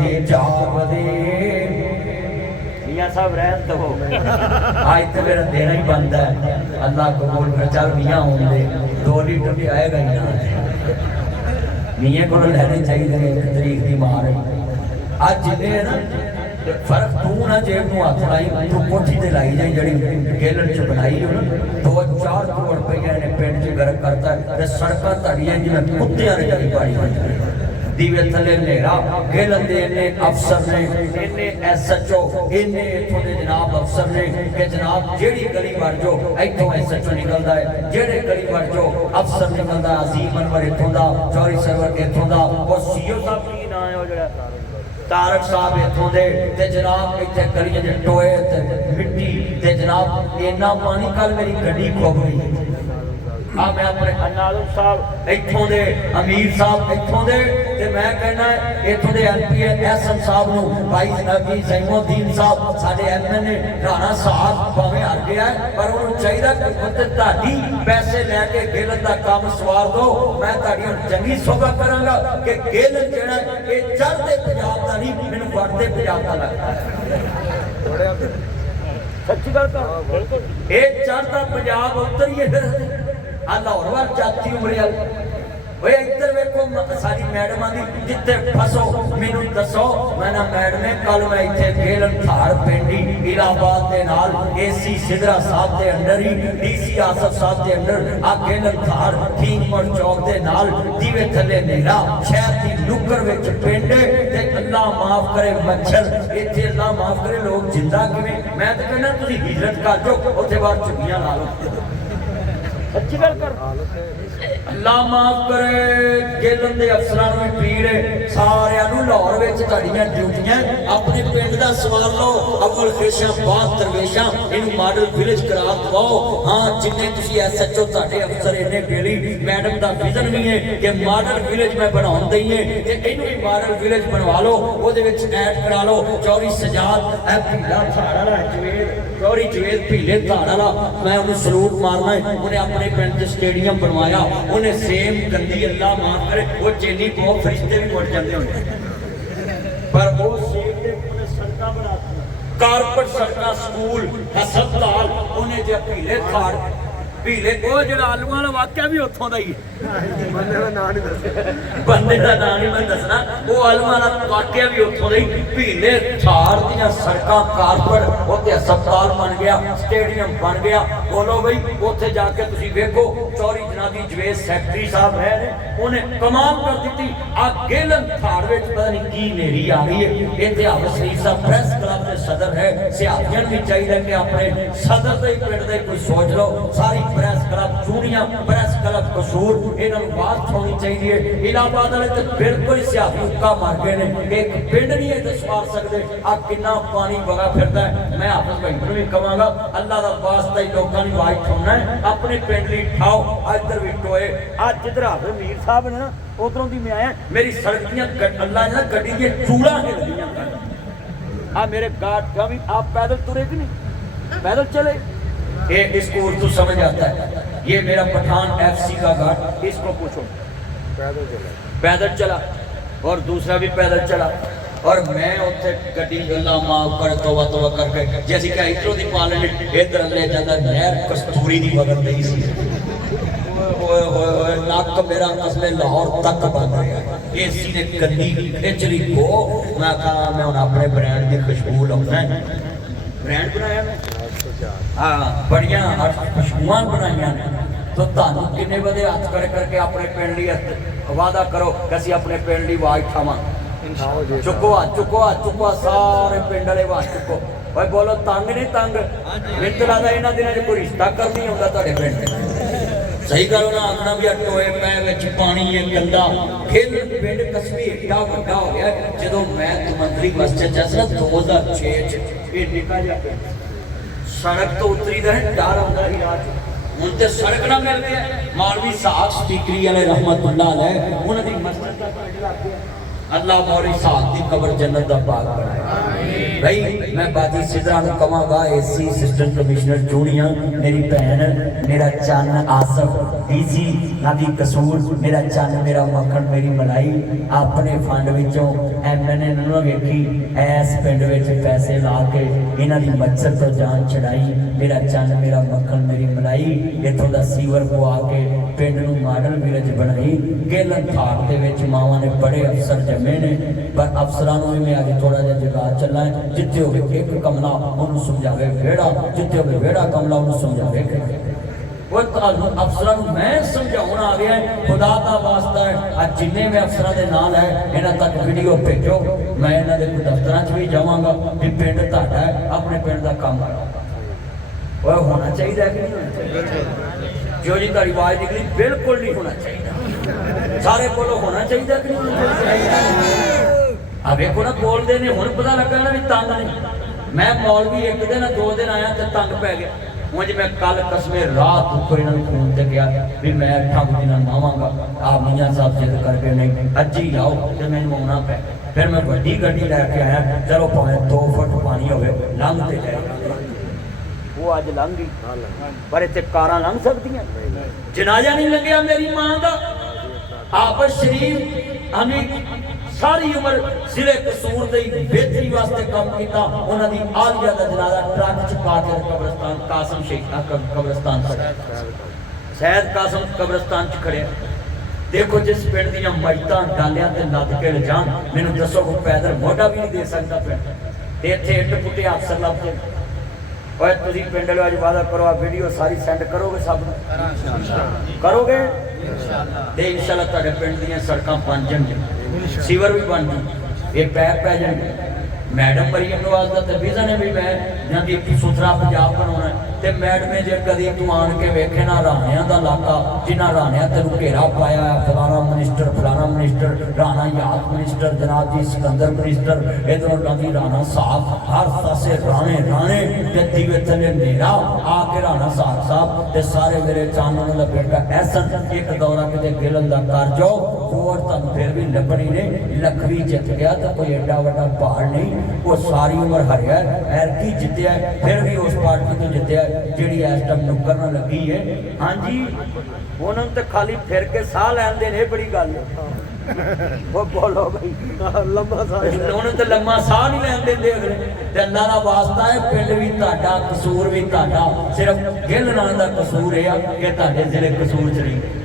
दे 4 बजे मियां साहब रहन दो आज तो मेरा देना ही बनता है अल्लाह कबूल कर चल मियां होंगे 2 लीटर भी आएगा ही ना मियां को लेने चाहिए 1 तरीक की मार आज जिले ना फर्क तू ना जेब में हाथ लाई तू कोठी ते लाई जाए जड़ी गेलन च बनाई हो ना 2-4 करोड़ रुपया ने पेट च गर्क करता है सड़कां तड़ियां जिवें कुत्तियां ने जड़ी पाई दीवे थले नेरा गेलन दे ने अफसर ने इन्ने एसएचओ इन्ने इथों दे जनाब अफसर ने कि जनाब जेड़ी गली वड़ जो इथों एसएचओ निकलदा है जेड़े गली वड़ जो अफसर निकलदा अजीम अनवर इथों दा चौरी सरवर इथों दा और सीओ साहब की नाम है ओ जेड़ा तारक साहब इथों दे ते जनाब इत्थे गलियां दे टोए ते मिट्टी ते जनाब इन्ना पानी कल मेरी गड्डी खो गई आ मैं अपने नालू साहब इथों दे अमीर साहब इथों दे ते मैं कहना इथों दे एमपी एसएम साहब नु भाई नबी जैमुद्दीन साहब साडे एमएलए राणा साहब भावें हार गया पर उन्होंने चाहिए कि मत ताड़ी पैसे लेके गेलन दा काम सवार दो मैं ताड़ी चंगी सोभा करांगा कि गेलन जेड़ा ये चढ़दे पंजाब दा नहीं मैनूं वड़दे पंजाब दा लगदा है सच्ची गल कर बिल्कुल ये चढ़दा पंजाब उतरिए फिर लाहौर वाल जाती उमरिया वे इधर वेखो सारी मैडम दी जिथे फसो मैनू दसो मैं ना मैडम कल मैं इत्थे गेलन थार पिंडी इलाहाबाद दे नाल एसी सिदरा साहब दे अंडर ही डीसी आसफ साहब दे अंडर आ गेलन थार किंगपुर चौक दे नाल दीवे थले नेरा शहर दी नुक्कड़ विच पिंड ते अल्लाह माफ करे मच्छर इत्थे अल्लाह माफ करे लोग जिंदा किवें मैं तां कहना तुसीं हिजरत कर जाओ उत्थे बाहर चुगियां ला लो अच्छी गल कर अल्लाह माफ करे गेलन दे अफसरां नूं पीड़ है सारियां नूं लाहौर विच तुहाडीआं ड्यूटियां अपने पिंड दा सवार लो अव्वल खेशां बाद दरवेशां इहनूं मॉडल विलेज करा दवाओ हां जिन्ने तुसीं एसएचओ तुहाडे अफसर इन्ने बेली मैडम दा विजन भी है कि मॉडल विलेज मैं बनाउण दईए ते इहनूं भी मॉडल विलेज बनवा लो ओहदे विच ऐड करा लो चौरी सजाद ए भीला थाड़ वाला जवेद चौरी जवेद भीले थाड़ वाला मैं उन्हें सलूट मारना है उन्हें अपने पिंड च स्टेडियम बनवाया उन्हें सेम गंदी अल्लाह माफ करे वो चीनी बहुत फरिश्ते भी मुड़ जाते होंगे पर वो सेम दे उन्हें सड़कां बनाती कारपेट सड़कां स्कूल हस्पताल उन्हें जो भीले थाड़ भीले वो जो आलूआं वाला वाक्या भी उत्थों दा ही है बंदे दा नाम नहीं मैं दसना वो आलूआं वाला वाक्या भी उत्थों दा ही भीले थाड़ दी सड़कां कारपेट उत्ते हस्पताल बन गया स्टेडियम बन गया बोलो बई उत्थे जाके तुसीं वेखो चौरी जनादी जवेद सैकटरी साहब है ने उन्हें कमाल कर दी आ गेलन थाड़ विच पता नहीं की नेरी आ गई है इत्थे हाफिज शरीफ साहब प्रेस क्लब के सदर है सियासियां भी चाहिए कि अपने सदर दे पिंड दे कोई सोच लो सारी प्रेस क्लब चूड़ियां प्रेस क्लब कसूर इन्हां नूं बात होनी चाहिए इलाहाबाद वाले तो बिल्कुल सियासी हुक्का मार गए ने एक पिंड नहीं है सवार सकते आ कितना पानी बगा फिरदा है मैं हाफिज भाई नूं भी कहांगा अल्लाह दा वास्ता ही लोकां नूं वाइट होना है अपने पिंड लई ठाओ इधर भी टोए आज जिधर हाफिज मीर साहब ने ना उधरों दी मैं आया मेरी सड़क दियां अल्लाह ने गड्डी दी चूड़ा हिलदियां आ मेरे गाट का भी आप पैदल तुरे कि नहीं पैदल चले ये इसको उर्दू समझ आता है ये मेरा पठान एफसी का घाट इसको पूछो पैदल चला और दूसरा भी पैदल चला और मैं उत्थे गड्डी अल्लाह माफ कर तौबा तौबा करके जैसे कि इधरों दी पार्लियामेंट इधर ले जाता नहर कस्तूरी दी वगन नहीं सी ओए ओए ओए नाक मेरा कसले लाहौर तक बन रहा एसी ने गंदी खिचड़ी को मैं कहा मैं हुण अपने ब्रांड की खुशबू लाउणा ब्रांड बनाया मैं हाँ बड़िया खुशबुआं बनाइया तो तुहानूं किन्ने बदे हथ कर करके अपने पिंड लई वादा करो कि असीं अपने पिंड लई आवाज़ उठावांगे चुको चुको सारे पिंड वाले आवाज़ चुको भाई बोलो तंग नहीं तंग मैनूं तां लगदा इन्हां दिनां च कोई रिश्ता कर नहीं आउंदा तुहाडे पिंड सही करो ना आखना भी टोए पै विच पानी है गंदा फिर पिंड कस्बी एडा वड्डा हो गया जदों मैं मंत्री मस्जिद जसरा 2006 ये निका जा पिंड सड़क तो उतरी दा डर आउंदा ही रात हुण ते सड़क ना मिल गया मौलवी साहब स्पीकरी वाले रहमतुल्लाह अलैह उन्हां दी मस्जिद दा पिंड लग गया अल्लाह मौलवी साहब दी कब्र जन्नत दा बाग बनाए भाई मैं बाजी सिदरा नूं कहांगा एसी असिस्टेंट कमिश्नर चूड़ियां मेरी भैन मेरा चन्न आसफ डीसी नादी कसूर मेरा चन मेरा मक्खन मेरी मलाई अपने फंड विचों MNA नूं वेखी ऐस पिंड विच पैसे ला के इन्हां दी मच्छर तो जान छड़ाई मेरा चन मेरा मक्खन मेरी मलाई इत्थों दा सीवर पवा के पिंड नूं मॉडल विलेज बनाई गेलन थाट दे विच मावां ने बड़े अफसर जमे ने पर अफसरां नूं भी मैं अज थोड़ा जिहा जगा चला जिथे होवे एक कमला उन्होंने समझावे वेड़ा जिथे होवे वेड़ा कमला उन्होंने समझावे वो अफसरां नूं मैं समझाउण आ गया खुदा दा वास्ता है अज जिन्ने मैं अफसरां दे नाल है इन्हां तक वीडियो भेजो मैं इन्हां दे दफ्तरां च भी जावांगा भी पिंड तुहाडा है अपने पिंड दा काम करो ओए होना चाहिए कि नहीं होना चाहिए जो जी तुहाडी आवाज़ निकली बिल्कुल नहीं होना चाहिए सारे बोलो होना चाहिए कि नहीं होना चाहिए आ वेखो ना बोलते ने हुण पता लगा ना भी तंग नहीं मैं मौलवी एक दिन 2 दिन आया तो तंग पै गया मुझे मैं कल कसमे रात को इन्हों फोन से गया भी मैं 8 दिन आवांगा आप मियाँ साहब जिद करके नहीं अज ही आओ तो मैंने आना पै फिर मैं वड्डी गड्डी लैके आया चलो भावें 2 फुट पानी होवे लंघते जाए वो अज लंघ गई पर इत्थे कारां लंघ सकदियां जनाजा नहीं लग्या मेरी मां दा आप शरीफ हमें सारी उम्र जिले कसूर की बेहतरी वास्ते काम किया उन्होंने आलिया का जनाजा ट्रक च पा के कब्रस्तान कासम शेख कब्रस्तान सैयद कासम कब्रस्तान च खड़े देखो जिस पिंड दी मजदा डालिया ते लद के ले जान मैनूं दसो कोई पैदल मोढा भी नहीं दे सकता पिंड ते इत्थे इट पुट्टे अफसर लभदे ओए तुसीं पिंड वाले अज वादा करो आ वीडियो सारी सेंड करोगे सब करोगे इंशाअल्लाह तुहाडे पिंड दी सड़कां बन जाणगीआं सीवर भी बन जाए ये पैप पै जाएंगे मैडम मरियम नवाज का तो विजन है भी मैं जल्दी सुथरा पंजाब बनाना तो मैडम जे कभी तू आन के वेखे ना राणिया का इलाका जिन्हें राणिया तेन घेरा पाया फलाना मिनिस्टर राणा याद मिनिस्टर जनाब जी सिकंदर मिनिस्टर इधरों कभी राणा साहब हर पासे राणे ते दीवे थले नेरा आके राणा साहब ते सारे मेरे चानन का बेटा ऐसन एक दौरा किते गिलन का कर जाओ वोट तुम फिर भी लभनी ने लखवी जित गया तो कोई एडा वड्डा पहाड़ नहीं वो सारी उम्र हरिया एरकी जितया फिर भी उस पार्टी तो जितया जिहड़ी इस टाइम नुक्कर ना लगी है। हाँ जी उन्होंने तो खाली फिर के साह लैंदे ने बड़ी गल वो बोलो भाई लम्मा साह उन्होंने तो लम्मा साह नहीं लैन देंदे अगले ते अल्लाह दा वास्ता है पिंड भी तुहाडा कसूर भी तुहाडा सिर्फ गिल नाल दा कसूर है कि तुहाडे जिले कसूर च नहीं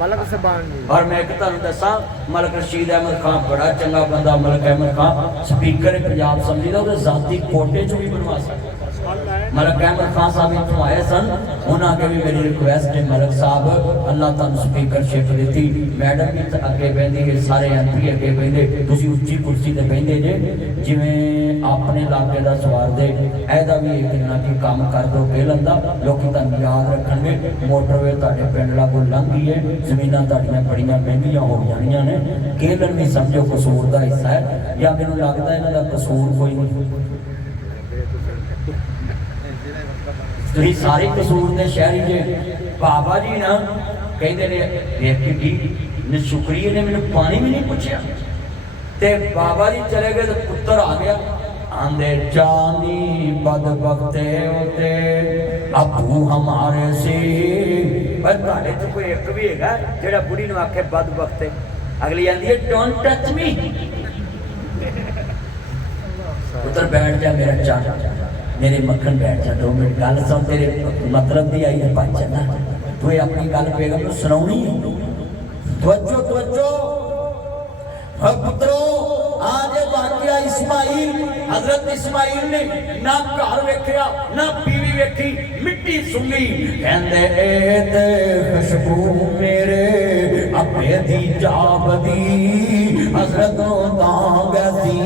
मलक सबान और मैं एक तुहानू दसा मलक रशीद अहमद खान बड़ा चंगा बंदा मलक अहमद खान स्पीकर पंजाब समझीदा उहदे जाती कोटे च भी बनवा सकदा मलक अहमद खान साहब इत्थों आए सन उन्हां के भी मेरी रिक्वेस्ट है मलक साहब अल्लाह तुहानू स्पीकरशिप दी मैडम भी अगे बहिंदी है सारे MP अगे बहिंदे तुसीं उच्ची कुर्सी ते बहिंदे जे जिवें अपने इलाके दा सवार दे ऐदा भी एक ना कि काम कर दो गिलन दा लोकी तुहानू याद रखणगे मोटरवे तुहाडे पिंड लागों लंघी है जमीनां तुहाडीआं बड़ियां महंगियां हो जाणीआं ने गिलन भी समझो कसूर दा हिस्सा है या मैनूं लगदा इन्हां दा कसूर कोई नहीं तुसीं सारे कसूर दे शहरी जे बाबा जी ना कहते ने शुक्रिया ने मैंने पानी भी नहीं पूछा ते बाबा जी चले गए तो पुत्र आ गया आंदे चांदी बदबख्ते होते अबू हमारे से पर तुहाडे च कोई एक भी हैगा जेड़ा बुढ़ी नूं आखे बदबख्ते अगली आंदी है डोंट टच मी पुत्र बैठ जा मेरा चाचा मेरे मक्खन बैठ जा 2 मिनट गल सुन तेरे मतलब दी आई है पंच ना तू अपनी गल बेगम नूं सुनाउणी तवज्जो पुत्रो आज वाकया इस्माइल हजरत इस्माइल ने ना घर वेखिया ना बीवी वेखी मिट्टी सुंगी कहंदे ए ते खुशबू मेरे अपने दी जाबदी हजरत तांगदी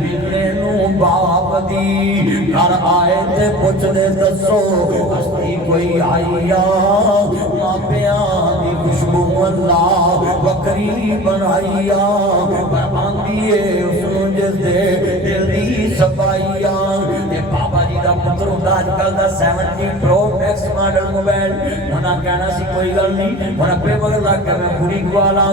मिलने नू बाप दी घर आए ते पुछदे दसो हस्ती कोई आईया मापिया दी खुशबू अल्लाह बकरी बनाईया आंदी है उसनू जिस दे दिल दी सफाईया ते बाबा जी दा मेरा पुत्र होंदा अजकल दा 17 प्रो मैक्स मॉडल मोबाइल उन्हां कहना सी कोई गल नहीं हुण अपने मगर लग के मैं कुड़ी गवा ला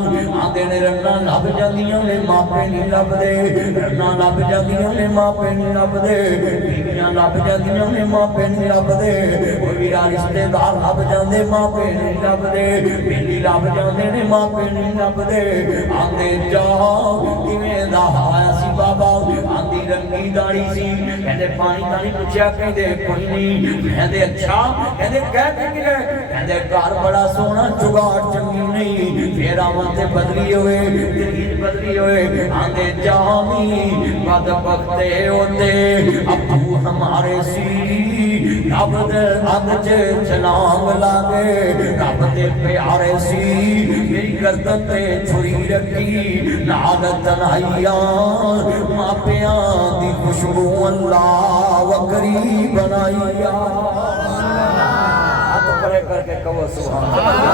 आंदे ने रन्ना लभ जांदियां ने मापे नहीं लभदे रन्ना लभ जांदियां ने मापे नहीं लभदे बीवियां लभ जांदियां ने मापे नहीं लभदे कोई वीरा रिश्तेदार लभ जांदे मापे नहीं लभदे बेली लभ जांदे ने मापे नहीं लभदे आंदे जा किवें दा आया सी बाबा आंदी रंगी दाढ़ी सी कहंदे पानी तानी पुछया कहंदे कोई नहीं कहंदे अच्छा कहंदे कह के कहंदे घर बड़ा सोहना जुगाड़ चंगी नहीं फिर आवां ते बदली होए तरीज बदली होए आंदे जामी बद बखते होते अबू हमारे सी रब दे अग च छलांग लागे रब दे प्यारे सी मेरी गर्दन ते छुरी रखी नाल तन्हाइया मापिया दी खुशबू अल्लाह वकरी बनाइया हाथ खड़े करके कहो सुभान अल्लाह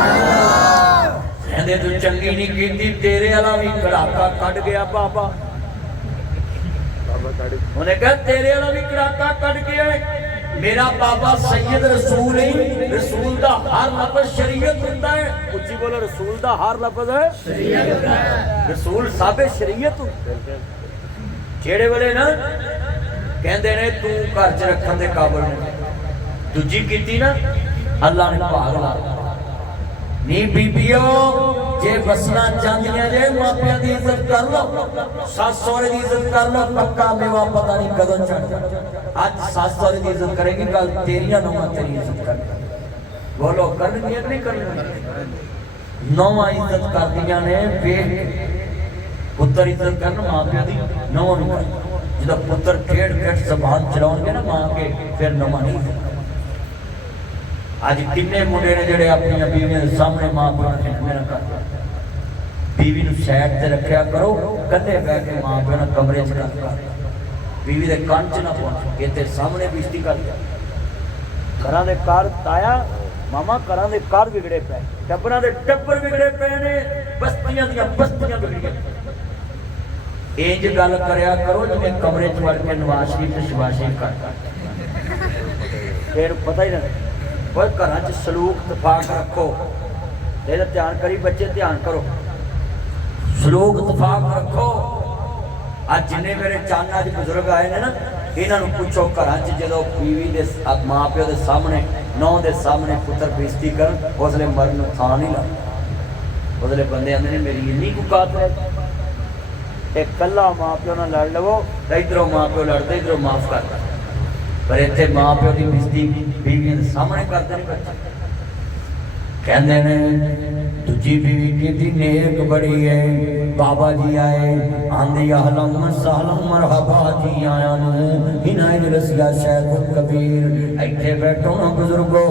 कहंदे तू चंगी नहीं कीती तेरे वाला भी कड़ाका कट गया बाबा उन्हें कहा तेरे वाला भी कड़ाका कट गया मेरा बाबा सैयद रसूल है रसूल दा हर लफ्ज शरीयत हुंदा है उच्ची बोलो रसूल दा हर लफ्ज है शरीयत हुंदा है रसूल साबे शरीयत हुंदा जेड़े वाले ना कहंदे ने तू घर च रखण दे काबिल नहीं दूजी कीती ना अल्लाह ने भाग ला नी बीबियो जे बसना चाहदियां जे मापियां दी इज्जत कर लो सास सौरे दी इज्जत कर लो पक्का मेवा पता नहीं कदों चढ़ आज सास सौरे दी इज्जत करेगी कल तेरियां नौवां तेरी इज्जत कर बोलो करनी नहीं करनी नौवां इज्जत कर दियां ने बेट पुत्र इज्जत करन मापियां दी नौवां नु जब पुत्र टेढ़ कट जबान चलाउणगे ना मां के फिर नौवां नहीं आज किन्ने मुंडे ने जेड़े अपनी बीवियां दे सामने मां प्यो ने मेरा कर बीवी नु साइड ते रखया करो कल्ले बैठ के मां प्यो ने कमरे च गल कर बीवी दे कान च ना पहुंच के ते सामने बेइज्जती कर घरां दे कार ताया मामा घरां दे कार बिगड़े पे टब्बरां दे टब्बर बिगड़े पे ने बस्तियां दियां बस्तियां बिगड़ी इंज गल करया करो जिवें कमरे च वड़ के नवाज शरीफ ते शहबाज शरीफ कर फिर पता ही नहीं और घर च सलूक तफाक रखो ये ध्यान करी बच्चे ध्यान करो सलूक तफाक रखो आज जिन्ने मेरे चाना च बुजुर्ग आए ने ना इन्हों पूछो घर च जो बीवी के माँ प्यो के सामने नौ के सामने पुत्र बेइज्जती कर उसले मरन थां नहीं ला उसले बंदे आंदे ने मेरी इन्नी औकात है एक कला माँ प्यो नाल लड़ लवो इधरों माँ प्यो लड़ते इधरों माफ कर पर इत्थे मां प्यो की बेइज्जती बीवियों के सामने करते नहीं बच्चे कहंदे ने दूजी बीवी की नेक बड़ी है बाबा जी आए आंदी अहलम सहलम मरहबा जी आया नु इन्हें रसिया शेख कबीर इत्थे बैठो ना बुजुर्गो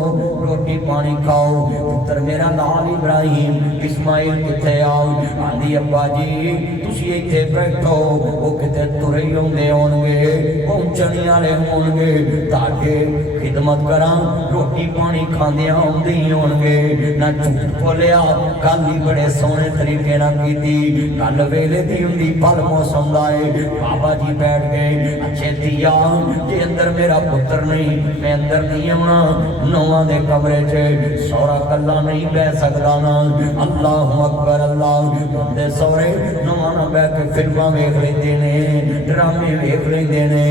रोटी पानी खाओ पुत्र मेरा लाल इब्राहिम इस्माइल किथे आओ आंदी अब्बा जी तुसी इत्थे बैठो वो किते तुरे होंदे होणगे पहुंचने वाले होणगे ताके खिदमत करा रोटी पानी खांदे आउंदे होणगे ना झूठ बोलिया गल ही बड़े सोहने तरीके नाल कीती गल वेले दी हुंदी पल मौसम दा है बाबा जी बैठ गए अच्छे दिया जे अंदर मेरा पुत्र नहीं मैं अंदर नहीं आउणा नौवां दे कमरे च सौरा कल्ला नहीं बह सकदा ना अल्लाह अकबर अल्लाह बंदे सौरे नौवां ना बैठ के फिल्मां वेख लैंदे ने ड्रामे वेख लैंदे ने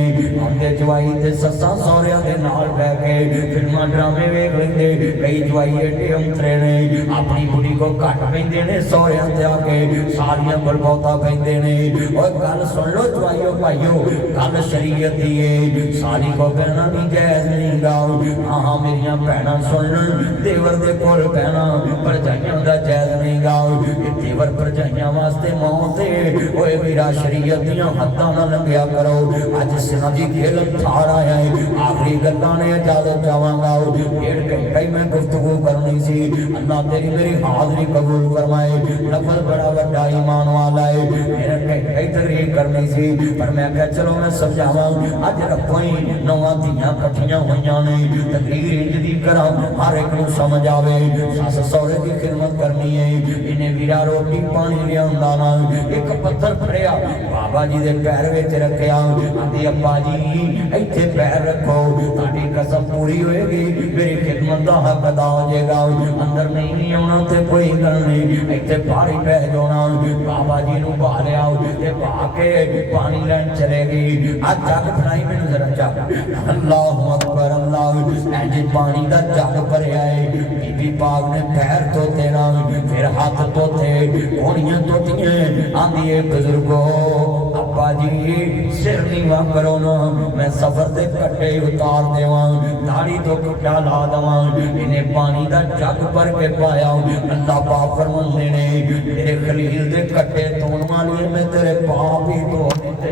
आंदे जवाई ते सस्सां सौरियां दे नाल बैठ के फिल्मां ड्रामे वेख लैंदे कई जवाई एडे उतरे ने अपनी बुढ़ी को घट पैंदे ने सौरियां ते आके सारियां कोल बहुता पैंदे ने और गल सुन लो जवाइयो भाइयो गल शरीयत दी है सारी को कहना नहीं जायज नहीं गाओ हां मेरियां भैणां सुन देवर दे कोल कहना भरजाइयां दा जायज नहीं गाओ ये देवर भरजाइयां वास्ते मौत है ओए मेरा शरीयत दियां हद्दां ना लंघिया करो अज सिना जी खेल थार आया है आखिरी गल्लां ने इजाजत चाहांगा डेढ़ घंटा ही मैं गुफ्तगू करनी सी अल्लाह तेरी मेरी हाज़री कबूल फरमाए लफज बड़ा बड़ा ईमान वाला है मेरा कई तकरीर करनी सी पर मैं कहा चलो मैं समझावा अज रखो ही नौवां धीआं कट्ठियां होईयां ने तकरीर इंज दी करा हर एक नूं समझ आवे सस सौरे की खिदमत करनी है इन्हें वीरा रोटी पानी लियाउंदा ना एक पत्थर फड़िया बाबा जी दे पैर विच रखिया आंदी अब्बा जी इत्थे पैर रखो तुहाडी कसम पूरी होएगी मेरी खिदमत दा हक अदा हो जाएगा अंदर नहीं आउणा ते कोई गल नहीं इत्थे बाहर ही पै जाना बाबा जी नूं बहा लिया ते बहा के पानी लैन चले गई आ जग फड़ाई मैनूं जरा जग अल्लाहु अकबर अल्लाह इंज पानी दा जग भरिया है बीबी पाक ने पैर धोते ना फिर हाथ धोते घोड़ियां धोतियां आंदी है बुजुर्गो अब्बा जी सिर नीवा करो ना मैं सफर दे कट्टे उतार देवां दाढ़ी तो कट्टा ला देवां इन्हें पानी दा जग भर के पाया अल्लाह पाक फरमांदे ने तेरे खलील दे कट्टे धोण वाली मैं तेरे पाप ही धो दिते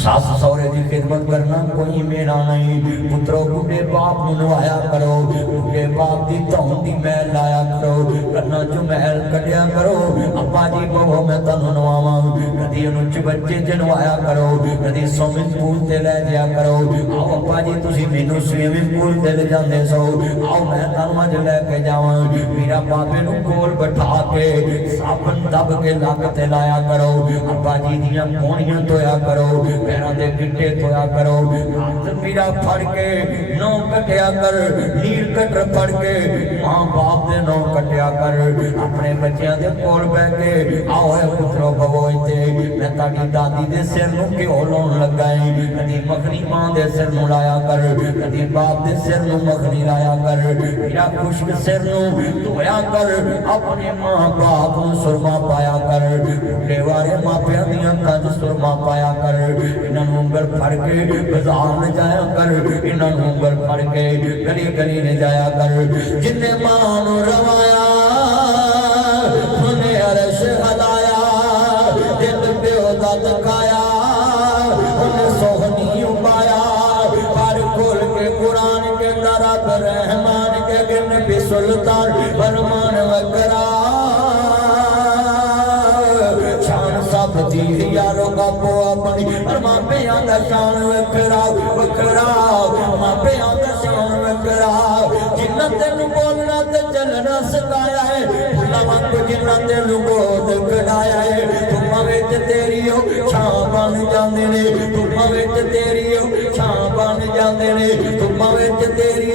सास सौरे की खिदमत करना कोई मेरा नहीं पुत्रो बुढ़े बाप नूं नवाया करो बुढ़े बाप की धौन की मैल लाया करो कन्ना चो मैल कढ़िया करो अब्बा जी कहो मैं तुहानूं नवावां कदी उहनूं चबच्चे च नवाया करो कदी स्विमिंग पूल ते लै जाया करो आओ अब्बा जी तुसीं मैनूं स्विमिंग पूल ते ले जांदे सो आओ मैं तुहानूं अज लैके जावां मेरा बाबे नूं कोल बैठा के साबन दब के लक ते लाया करो अब्बा जी दियां पौड़ियां धोया करो पैरों के गिट्टे धोया करो हाथ मेरा फड़ के नौ कटिया कर नील कटर फड़ के मां बाप दे नौ कटिया कर अपने बच्चों के कोल बह के आओ है पुत्रो बवो इत्थे मैं ताड़ी दादी दे सिर नूं घिओ लाउण लगा है कदी मखनी मां दे सिर नूं लाया कर कदी बाप दे सिर नूं मखनी लाया कर मेरा खुश्क सिर नूं धोया कर अपने मां बाप नूं सुरमा पाया कर बुढ़े वाले मापियां दियां कंज सुरमा पाया कर इन्हां नूं उंगल फड़ के बाजार में जाया कर इन्हां नूं उंगल फड़ के गली गली ने जाया कर जिन्ने मां नूं रवाया उन्हें अरश हलाया दिल प्यो दा तकाया उन्हें सोहनी उबाया पर खोल के कुरान के रब रहमान के गिन भी सुल्तान फरमान वकरा यारों का पो अपनी और मापियां दा शान वखरा वखरा मापियां दा शान वखरा जिन्ना तेनू बोलना ते चलना सिखाया है भुला मंग जिन्ना तेनू गोद खड़ाया है तुमा विच तेरी छां बन जांदे ने तुमा विच तेरी छां बन जांदे ने तुमा विच तेरी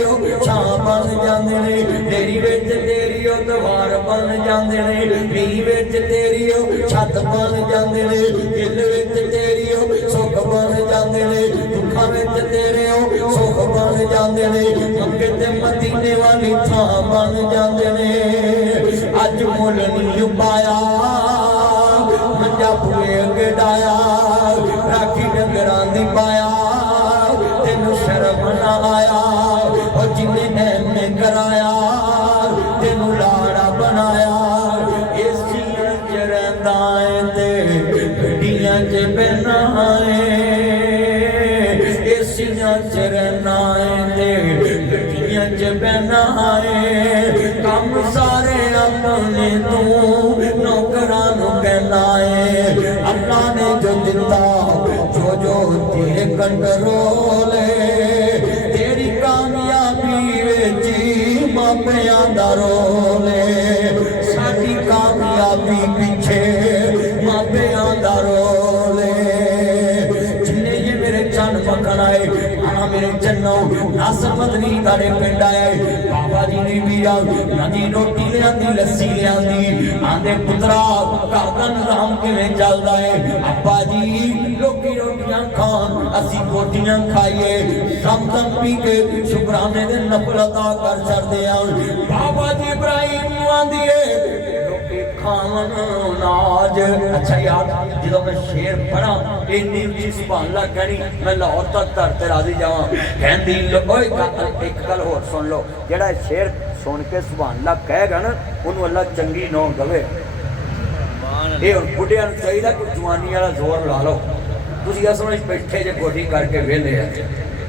छां बन जांदे ने तेरी विच तेरी दवार बन जांदे ने नी विच तेरी छत बन जांदे ने दिल विच तेरी सुख बन जांदे ने दुखां विच तेरे सुख बन जांदे ने मक्के ते मदीने वाली थां बन जांदे ने अज मुल नहीं पाया मंजा पूरे अगे डाया राखी डंगरां दी पाया तेनू शर्म ना आया और जिन्हें ऐने कराया तेनू लाड़ा बनाया एसियां च रहिंदा ऐ ते गड्डियां च बहना है एसियां च रहना है ते गड्डियां च बहना है काम सारे अपने तू नौकरां नूं कहना है अल्लाह ने जो दिता जो तेरे कंट्रोल तेरी कामयाबी विच मापियां दा रोल साडी कामयाबी पिछे मापियां दा रोल जिन्ने ये मेरे चन मखन आए आना मेरे चन्नो नासर मदनी गाड़े पिंड आए बाबा जी ने भी नदी रोटी लियांदी लस्सी लियांदी आंदे पुत्रा घर दा निजाम किवें चलदा है अब्बा जी लोकी रोटियां खान असी रोटियां खाइए दम दम पी के शुकराने दे नफल अदा कर छड़दे आ बाबा जी इब्राहिम नूं आंदी है खान नाज अच्छा यार जो मैं शेर पढ़ा इन्नी उच्ची सुभान अल्लाह कहनी मैं लाहौर तक धरते राजी जावां कहंदी एक गल होर सुन लो जेड़ा शेर सुन के सुभान अल्लाह कहेगा ना उन्होंने अल्लाह चंगी नौ दवे ये हुण बुढ़ियां नूं चाहीदा कि जवानी वाला जोर ला लो तुसीं असल बैठे जे गोडी करके वेले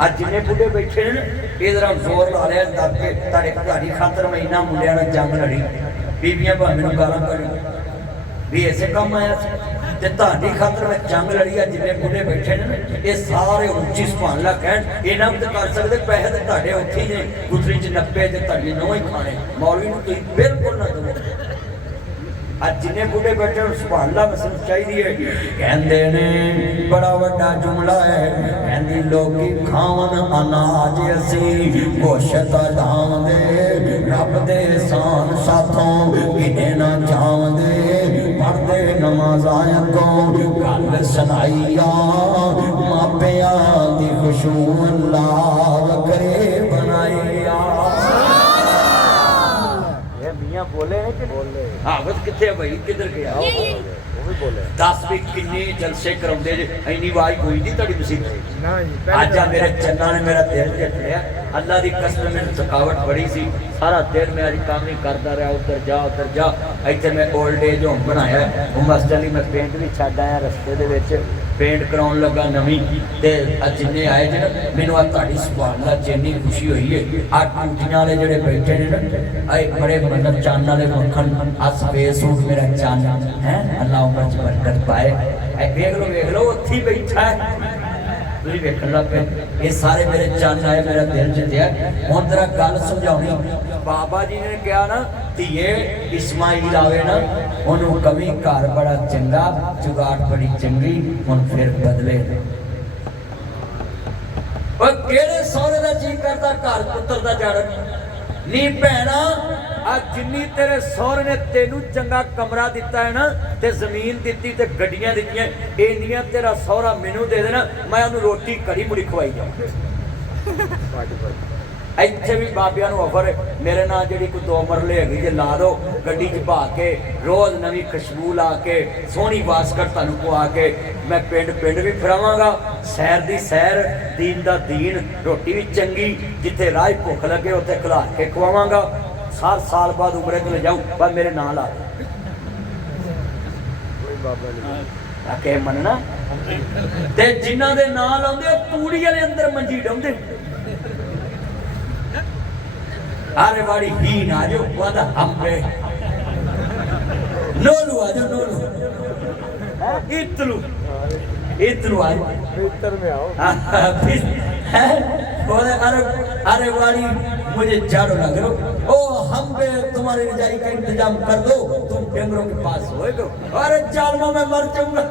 अज जिन्ने बुढ़े बैठे ने इधर जोर ला लिया दब के तुहाडी खातर मैं इन्हां मुंडियां नाल जंग लड़ी बीबियां भावें नूं गालां कढण भी ऐसे काम आया ते तुहाडी खातर मैं जंग लड़ी है जिन्ने बुढ़े बैठे ने ये सारे उच्ची सुभान अल्लाह कहण इन्हां ते कर सकदे पैसे ते तुहाडे उत्थे ही ने गुथरी च 90 ते तुहाडी नौं ही खाने मौलवी नूं तुसीं बिल्कुल ना दवो ਅੱਜ जिन्ने बूढ़े बैठे हो सुभान अल्लाह महसूस चाहिए कहते ने बड़ा वड्डा जुमला है कहती लोगी खावन अनाज असी गोशत लावदे रब दे एहसान साथों किने ना जावदे पढ़दे नमाज़ां को गल सुनाईया मापिया दी खुशू अल्लाह करे बनाईया बोले हैं कि बोले हावत कितने भाई किधर गया वो भी बोले 10 भी किन्ने जलसे कराउंदे जे इन्नी आवाज कोई नहीं तड़ी मुसीबत आज आ मेरे चन्ना ने मेरा दिल जित लिया अल्लाह दी कसम मेरी थकावट बड़ी सी सारा दिन मैं आज काम ही करता रहा उधर जा इत्थे मैं ओल्ड एज होम बनाया उमस चली मैं पेंट भी छड्ड आया रस्ते दे विच पेंट कराउन लगा नवीं ते जिन्ने आए जे ना मैनूं आ तुहाडी सुभान अल्लाह जिन्नी खुशी हुई है आ टूटियां वाले जेहड़े बैठे ने ना आए बड़े मतलब चान वाले मक्खन आ सफेद सूट मेरा चान है अल्लाह उम्र च बरकत पाए ए वेख लो उत्थे बैठा है तुसीं वेखण लग पे ये सारे मेरे चंद आए मेरा दिल जितया हुण तेरा गल समझाउणी बाबा जी ने कहा ना धीए इस्माइल आवे ना उन्होंने कभी घर बड़ा चंगा जुगाड़ बड़ी चंगी हुण फिर बदले केड़े सोहरे दा जी करदा घर पुत्तर दा जड़न नी भैणा आ जिन्नी तेरे सोहरे ने तेनू चंगा कमरा दिता है ना ते जमीन दिती ते गड्डियां दित्तियां इन्नियां तेरा सोहरा मैनू दे देना मैं उन्हें रोटी कड़ी मुड़ी खवाई जाऊं ਇੱਥੇ भी बाबिया ऑफर मेरे नाल जी कोई 2 मरले हैगी जे ला दो गड्डी च पा के रोज़ नवी खुशबू ला के सोहनी वास्कट तुहानूं पवा के मैं पिंड भी फिरावांगा सैर दी सैर दीन दा दीन रोटी भी चंगी जिथे राह भुख लगे उत्थे खिला के खवावांगा साल बाद उमरे तो ले जाऊँ पर मेरे नाल आ आके मनना ते जिन्हां दे नाल आउंदे तूड़ी वाले अंदर मंजी डाउंदे अरे वाड़ी ही ना जो वादा हम पे नोलू आ जो नोलू इतलू आज भीतर में आओ अरे वाड़ी मुझे झाड़ू लग रहा ओ हम पे तुम्हारी रजाई का इंतजाम कर दो तुम डंगरों के पास होएगा अरे जालमा में मर जाऊंगा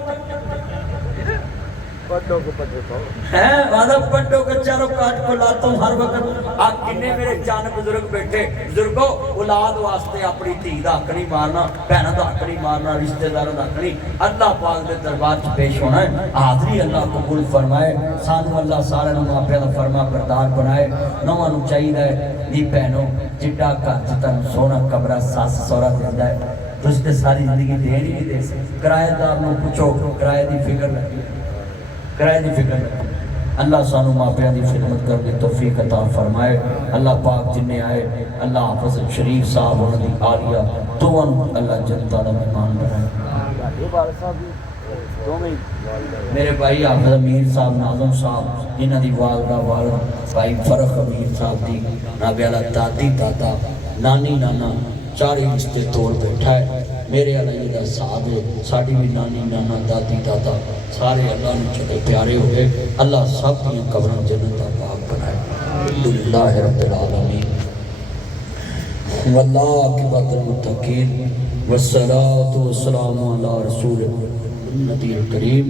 पट्टों को पट्टे पाओ है वादा पट्टों के चारों काट को लाता हूँ हर वक्त आप किन्ने मेरे जान बुजुर्ग बैठे बुजुर्गो औलाद वास्ते अपनी धी दा हक नहीं मारना भैनों दा हक नहीं मारना रिश्तेदारों दा हक नहीं अल्लाह पाक दे दरबार च पेश होना है हाजरी अल्लाह कबूल फरमाए सानू अल्लाह सारे मापिया दा फरमा बरदार बनाए नौवां नूं चाहिदा है नी भैनों जिड्डा घर च तुहानूं सोहना कमरा सस सौहरा दिंदा है तुसीं ते सारी जिंदगी देण ही नहीं दे सकदे किराएदार नूं पुछो किराए दी फिक्र लगी किराए की फिक्र अल्लाह सानू मापिया की खिदमत करने तौफीक अता फरमाए अल्लाह पाक जिन्ने आए अल्लाह हाफिज शरीफ साहब उन्होंने आलिया दोवां अल्लाह जनता का मेहमान बनाए मेरे भाई हाफिज अमीर साहब नाजम साहब इन्हों की वालदा वालद भाई फरख अमीर साहब की नाब्याला दादी दादा नानी नाना चारे रिश्ते तोड़ बैठा है मेरे अल्लाह का साथ है साड़ी भी नानी नाना दादी दादा सारे अल्लाह ने चले प्यारे हो गए अल्लाह सब दी कब्रां जन्नत दा बाग बनाए अल्हम्दुलिल्लाह रब्बिल आलमीन वल्लाहु अकबर मुत्तकीन वस्सलातु वस्सलामु अला रसूलिल नबील करीम